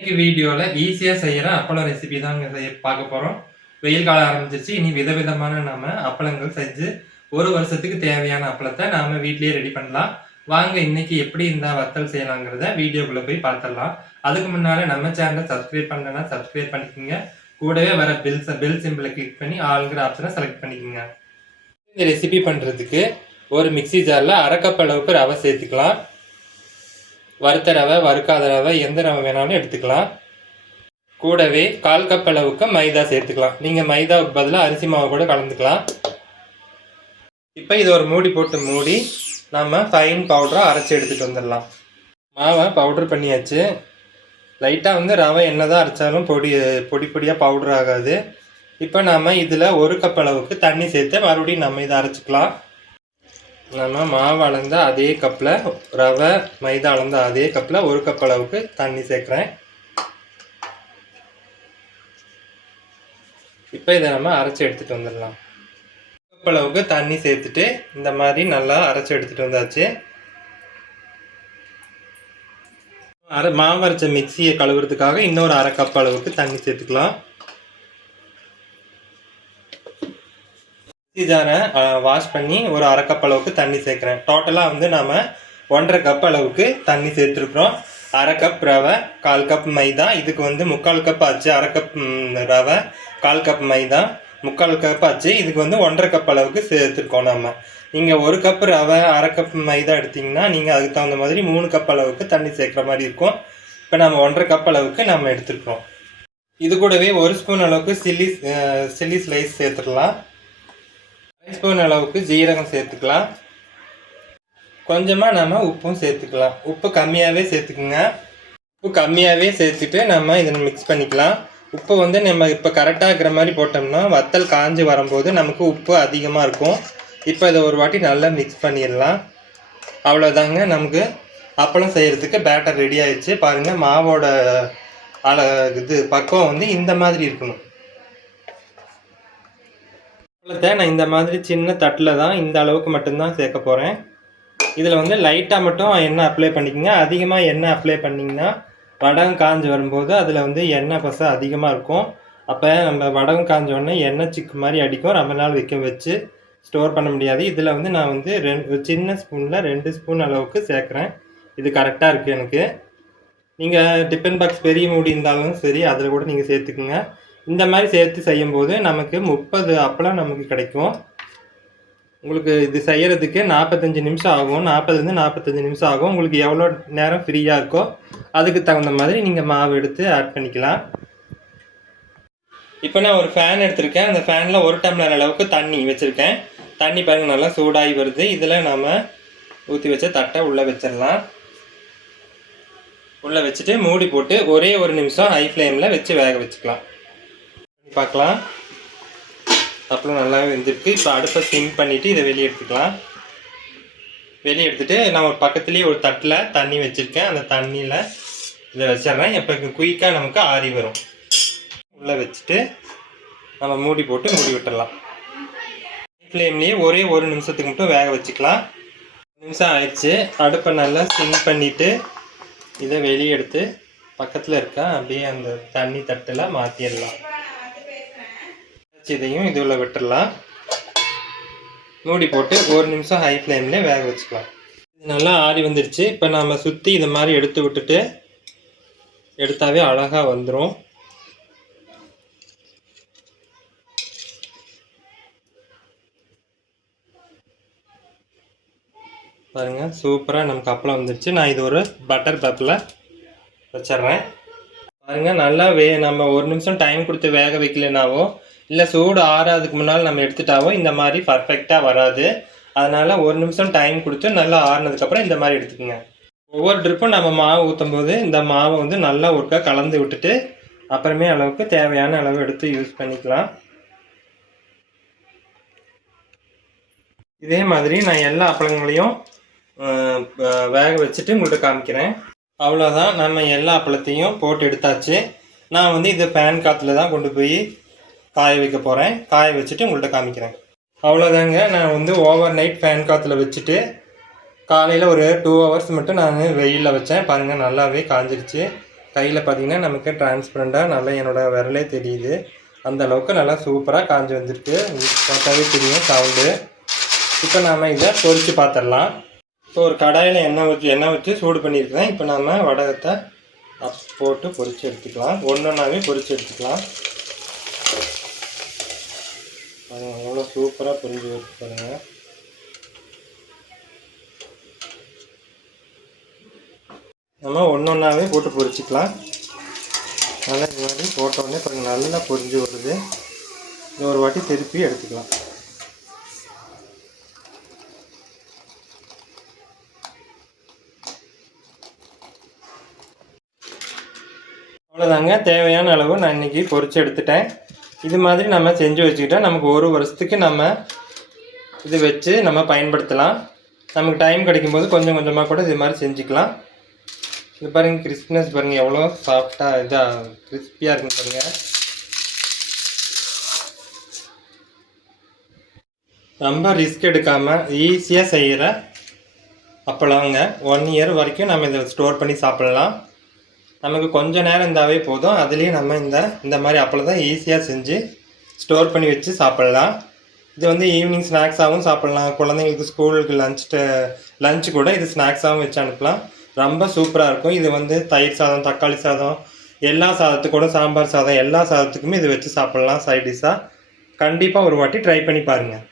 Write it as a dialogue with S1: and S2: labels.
S1: இன்னைக்கு வீடியோவில் ஈஸியாக செய்கிற அப்பளம் ரெசிபி தாங்க செய்ய பார்க்க போகிறோம் வெயில் காலம் ஆரம்பிச்சிருச்சு. இனி விதவிதமான நாம அப்பளங்கள் செஞ்சு ஒரு வருஷத்துக்கு தேவையான அப்பளத்தை நாம வீட்லேயே ரெடி பண்ணலாம். வாங்க இன்னைக்கு எப்படி இந்த வத்தல் செய்யலாங்கிறத வீடியோக்குள்ளே போய் பார்த்துடலாம். அதுக்கு முன்னால் நம்ம சேனலை சப்ஸ்கிரைப் பண்ணலன்னா சப்ஸ்கிரைப் பண்ணிக்கோங்க. கூடவே வர பில் பில் சிம்பிளை கிளிக் பண்ணி ஆளுங்கிற ஆப்ஷனை செலக்ட் பண்ணிக்கோங்க. இந்த ரெசிபி பண்ணுறதுக்கு ஒரு மிக்ஸி ஜாரில் அரை அளவுக்கு ரவை சேர்த்துக்கலாம். வறுத்த ரவை வறுக்காத ரவை எந்த ரவை வேணாலும் எடுத்துக்கலாம். கூடவே கால் கப் அளவுக்கு மைதா சேர்த்துக்கலாம். நீங்கள் மைதாவுக்கு பதிலாக அரிசி மாவு கூட கலந்துக்கலாம். இப்போ இது ஒரு மூடி போட்டு மூடி நம்ம ஃபைன் பவுடராக அரைச்சி எடுத்துகிட்டு வந்துடலாம். மாவை பவுடர் பண்ணியாச்சு. லைட்டாக வந்து ரவை என்னதான் அரைச்சாலும் பொடி பொடி பொடியாக பவுடர் ஆகாது. இப்போ நாம் இதில் ஒரு கப் அளவுக்கு தண்ணி சேர்த்து மறுபடியும் நம்ம இதை அரைச்சிக்கலாம். நம்ம மாவு அளந்த அதே கப்பில் ரவை மைதா அளந்த அதே கப்பில் ஒரு கப் அளவுக்கு தண்ணி சேர்க்குறேன். இப்போ இதை நம்ம அரைச்சி எடுத்துகிட்டு வந்துடலாம். கப் அளவுக்கு தண்ணி சேர்த்துட்டு இந்த மாதிரி நல்லா அரைச்சி எடுத்துகிட்டு வந்தாச்சு. அரை மாவு அரைச்ச மிக்சியை கழுவுறதுக்காக இன்னொரு அரை கப் அளவுக்கு தண்ணி சேர்த்துக்கலாம். ஜாரை வாஷ் பண்ணி ஒரு அரை கப் அளவுக்கு தண்ணி சேர்க்குறேன். டோட்டலாக வந்து நாம் ஒன்றரை கப் அளவுக்கு தண்ணி சேர்த்துருக்குறோம். அரை கப் ரவை கால் கப் மைதா. இதுக்கு வந்து முக்கால் கப் ஆச்சு அரை கப் ரவை கால் கப் மைதா. முக்கால் கப் ஆச்சு இதுக்கு வந்து ஒன்றரை கப் அளவுக்கு சேர்த்துருக்கோம் நம்ம நீங்கள் ஒரு கப் ரவை அரை கப் மைதா எடுத்திங்கன்னா நீங்கள் அதுக்கு தகுந்த மாதிரி மூணு கப் அளவுக்கு தண்ணி சேர்க்குற மாதிரி இருக்கும். இப்போ நம்ம ஒன்றரை கப் அளவுக்கு நம்ம எடுத்துருக்கோம் இது கூடவே ஒரு ஸ்பூன் அளவுக்கு சில்லி சில்லி ஸ்லைஸ் சேர்த்துடலாம். ஸ்பூன் அளவுக்கு ஜீரகம் சேர்த்துக்கலாம். கொஞ்சமாக நம்ம உப்பும் சேர்த்துக்கலாம். உப்பு கம்மியாகவே சேர்த்துக்குங்க. உப்பு கம்மியாகவே சேர்த்துட்டு நம்ம இதை மிக்ஸ் பண்ணிக்கலாம். உப்பு வந்து நம்ம இப்போ கரெக்டாக இருக்கிற மாதிரி போட்டோம்னா வத்தல் காஞ்சி வரும்போது நமக்கு உப்பு அதிகமாக இருக்கும். இப்போ இதை ஒரு வாட்டி நல்லா மிக்ஸ் பண்ணிடலாம். அவ்வளோதாங்க நமக்கு. அப்பளம் செய்கிறதுக்கு பேட்டர் ரெடி ஆயிடுச்சு. பாருங்கள் மாவோட அள இது பக்குவம் வந்து இந்த மாதிரி இருக்கணும். அப்பளத்தை நான் இந்த மாதிரி சின்ன தட்டில் தான் இந்த அளவுக்கு மட்டும்தான் சேர்க்க போகிறேன் இதில் வந்து லைட்டாக மட்டும் எண்ணெய் அப்ளை பண்ணிக்கோங்க. அதிகமாக எண்ணெய் அப்ளை பண்ணிங்கன்னா வடகம் காஞ்சு வரும்போது அதில் வந்து எண்ணெய் பசை அதிகமாக இருக்கும். அப்போ நம்ம வடகம் காஞ்ச உடனே எண்ணெய் சிக்கு மாதிரி அடிக்கும். ரொம்ப நாள் வைக்க வச்சு ஸ்டோர் பண்ண முடியாது. இதில் வந்து நான் வந்து ரெண்டு சின்ன ஸ்பூனில் ரெண்டு ஸ்பூன் அளவுக்கு சேர்க்குறேன். இது கரெக்டாக இருக்குது எனக்கு. நீங்கள் டிஃபன் பாக்ஸ் பெரிய மூடி இருந்தாலும் சரி அதில் கூட நீங்கள் சேர்த்துக்குங்க. இந்த மாதிரி சேர்த்து செய்யும்போது நமக்கு முப்பது அப்பளம் நமக்கு கிடைக்கும். உங்களுக்கு இது செய்யறதுக்கு நாற்பத்தஞ்சு நிமிஷம் ஆகும். நாற்பதுலேருந்து நாற்பத்தஞ்சு நிமிஷம் ஆகும். உங்களுக்கு எவ்வளோ நேரம் ஃப்ரீயாக இருக்கோ அதுக்கு தகுந்த மாதிரி நீங்கள் மாவு எடுத்து ஆட் பண்ணிக்கலாம். இப்போ நான் ஒரு ஃபேன் எடுத்திருக்கேன். அந்த ஃபேனில் ஒரு டம்ளர் அளவுக்கு தண்ணி வச்சுருக்கேன். தண்ணி பாருங்கள் நல்லா சூடாகி வருது. இதில் நாம் ஊற்றி வச்ச தட்டை உள்ளே வச்சிடலாம். உள்ளே வச்சுட்டு மூடி போட்டு ஒரே ஒரு நிமிஷம் ஹை ஃப்ளேமில் வச்சு வேக வச்சுக்கலாம். பார்க்கலாம். அப்புறம் நல்லாவே வெந்திருக்கு. இப்போ அடுப்பை சிம் பண்ணிவிட்டு இதை வெளியே எடுத்துக்கலாம். வெளியே எடுத்துகிட்டு நான் ஒரு பக்கத்துலேயே ஒரு தட்டில் தண்ணி வச்சுருக்கேன். அந்த தண்ணியில் இதை வச்சிடுறேன். இப்போ குயிக்காக நமக்கு ஆறி வரும். உள்ளே வச்சுட்டு நம்ம மூடி போட்டு மூடி விட்டுடலாம். ஃப்ளேம்லேயே ஒரே ஒரு நிமிஷத்துக்கு மட்டும் வேக வச்சுக்கலாம். நிமிஷம் ஆயிடுச்சு. அடுப்பை நல்லா சிம் பண்ணிவிட்டு இதை வெளியே எடுத்து பக்கத்தில் இருக்க? அப்படியே அந்த தண்ணி தட்டில் மாற்றிடலாம் இதையும் உள்ள விட்டுடலாம் மூடி போட்டு ஒரு நிமிஷம் ஹை ஃப்ளேமில் வேக வச்சுக்கலாம். இது நல்லா ஆறி வந்துடுச்சு இப்போ நம்ம சுற்றி இதை மாதிரி எடுத்து விட்டுட்டு எடுத்தாவே அழகாக வந்துடும் பாருங்க சூப்பராக நமக்கு அப்பளம் வந்துடுச்சு நான் இது ஒரு பட்டர் பேப்பில் வச்சிட்றேன். பாருங்க நல்லா வே நம்ம ஒரு நிமிஷம் டைம் கொடுத்து வேக வைக்கலனாவோ இல்லை சூடு ஆறாதுக்கு முன்னால் நம்ம எடுத்துட்டாவோ இந்த மாதிரி பர்ஃபெக்டாக வராது. அதனால் ஒரு நிமிஷம் டைம் கொடுத்து நல்லா ஆறுனதுக்கப்புறம் இந்த மாதிரி எடுத்துக்கோங்க. ஒவ்வொரு ட்ரிப்பும் நம்ம மாவு ஊற்றும் போது இந்த மாவை வந்து நல்லா ஒருக்கா கலந்து விட்டுட்டு அப்புறமே அளவுக்கு தேவையான அளவு எடுத்து யூஸ் பண்ணிக்கலாம். இதே மாதிரி நான் எல்லா அப்பளங்களையும் வேக வச்சுட்டு உங்கள்கிட்ட காமிக்கிறேன். அவ்வளோதான் நம்ம எல்லா அப்பளத்தையும் போட்டு எடுத்தாச்சு. நான் வந்து இது ஃபேன் காற்றுல தான் கொண்டு போய் காய வைக்க போகிறேன் காய வச்சுட்டு உங்கள்கிட்ட காமிக்கிறேன். அவ்வளோதாங்க நான் வந்து ஓவர் நைட் ஃபேன் காற்றுல வச்சுட்டு காலையில் ஒரு டூ ஹவர்ஸ் மட்டும் நான் வெயிலில் வச்சேன். பாருங்கள் நல்லாவே காஞ்சிருச்சு. கையில் பார்த்தீங்கன்னா நமக்கு டிரான்ஸ்பரண்ட்டாக நல்லா என்னோடய விரலே தெரியுது. அந்த அளவுக்கு நல்லா சூப்பராக காஞ்சி வந்திருக்கு. பார்த்தாவே தெரியும் சவுண்டு இப்போ நாம் இதை பொரித்து பார்த்துடலாம் இப்போ ஒரு கடாயில் எண்ணெய் வச்சு எண்ணெய் வச்சு சூடு பண்ணியிருக்கிறேன். இப்போ நாம் வடகத்தை போட்டு பொறிச்சு எடுத்துக்கலாம். ஒன்று ஒன்றாவே பொரித்து எடுத்துக்கலாம். பாருங்க எவ்வளோ சூப்பராக பொரிஞ்சு வச்சு பாருங்கள் நம்ம ஒன்று ஒன்றாவே போட்டு பொரிச்சிக்கலாம் நல்லா இது மாதிரி போட்டோடனே பாருங்கள் நல்லா பொரிஞ்சு வருது. இது ஒரு வாட்டி திருப்பி எடுத்துக்கலாம். அவ்வளோதாங்க தேவையான அளவு நான் இன்றைக்கி பொரித்து எடுத்துட்டேன். இது மாதிரி நம்ம செஞ்சு வச்சுக்கிட்டா நமக்கு ஒரு வருஷத்துக்கு நம்ம இது வச்சு நம்ம பயன்படுத்தலாம். நமக்கு டைம் கிடைக்கும்போது கொஞ்சம் கொஞ்சமாக கூட இது மாதிரி செஞ்சுக்கலாம். இது பாருங்கள் கிறிஸ்பினஸ் பாருங்கள் எவ்வளோ சாஃப்டாக இதாக கிறிஸ்பியாக இருக்குன்னு பாருங்கள் ரொம்ப ரிஸ்க் எடுக்காமல் ஈஸியாக செய்கிற அப்பளங்க. ஒன் இயர் வரைக்கும் நம்ம இதை ஸ்டோர் பண்ணி சாப்பிடலாம். நமக்கு கொஞ்ச நேரம் இருந்தாவே போதும். அதுலேயே நம்ம இந்த இந்த மாதிரி அப்பளம் தான் ஈஸியாக செஞ்சு ஸ்டோர் பண்ணி வச்சு சாப்பிட்லாம். இது வந்து ஈவினிங் ஸ்நாக்ஸாகவும் சாப்பிட்லாம். குழந்தைங்களுக்கு ஸ்கூலுக்கு லஞ்ச் லஞ்ச் கூட இது ஸ்நாக்ஸாகவும் வச்சு அனுப்பலாம். ரொம்ப சூப்பராக இருக்கும். இது வந்து தயிர் சாதம் தக்காளி சாதம் எல்லா சாதத்துக்கூட சாம்பார் சாதம் எல்லா சாதத்துக்குமே இது வச்சு சாப்பிட்லாம். சைடிஷாக கண்டிப்பாக ஒரு வாட்டி ட்ரை பண்ணி பாருங்கள்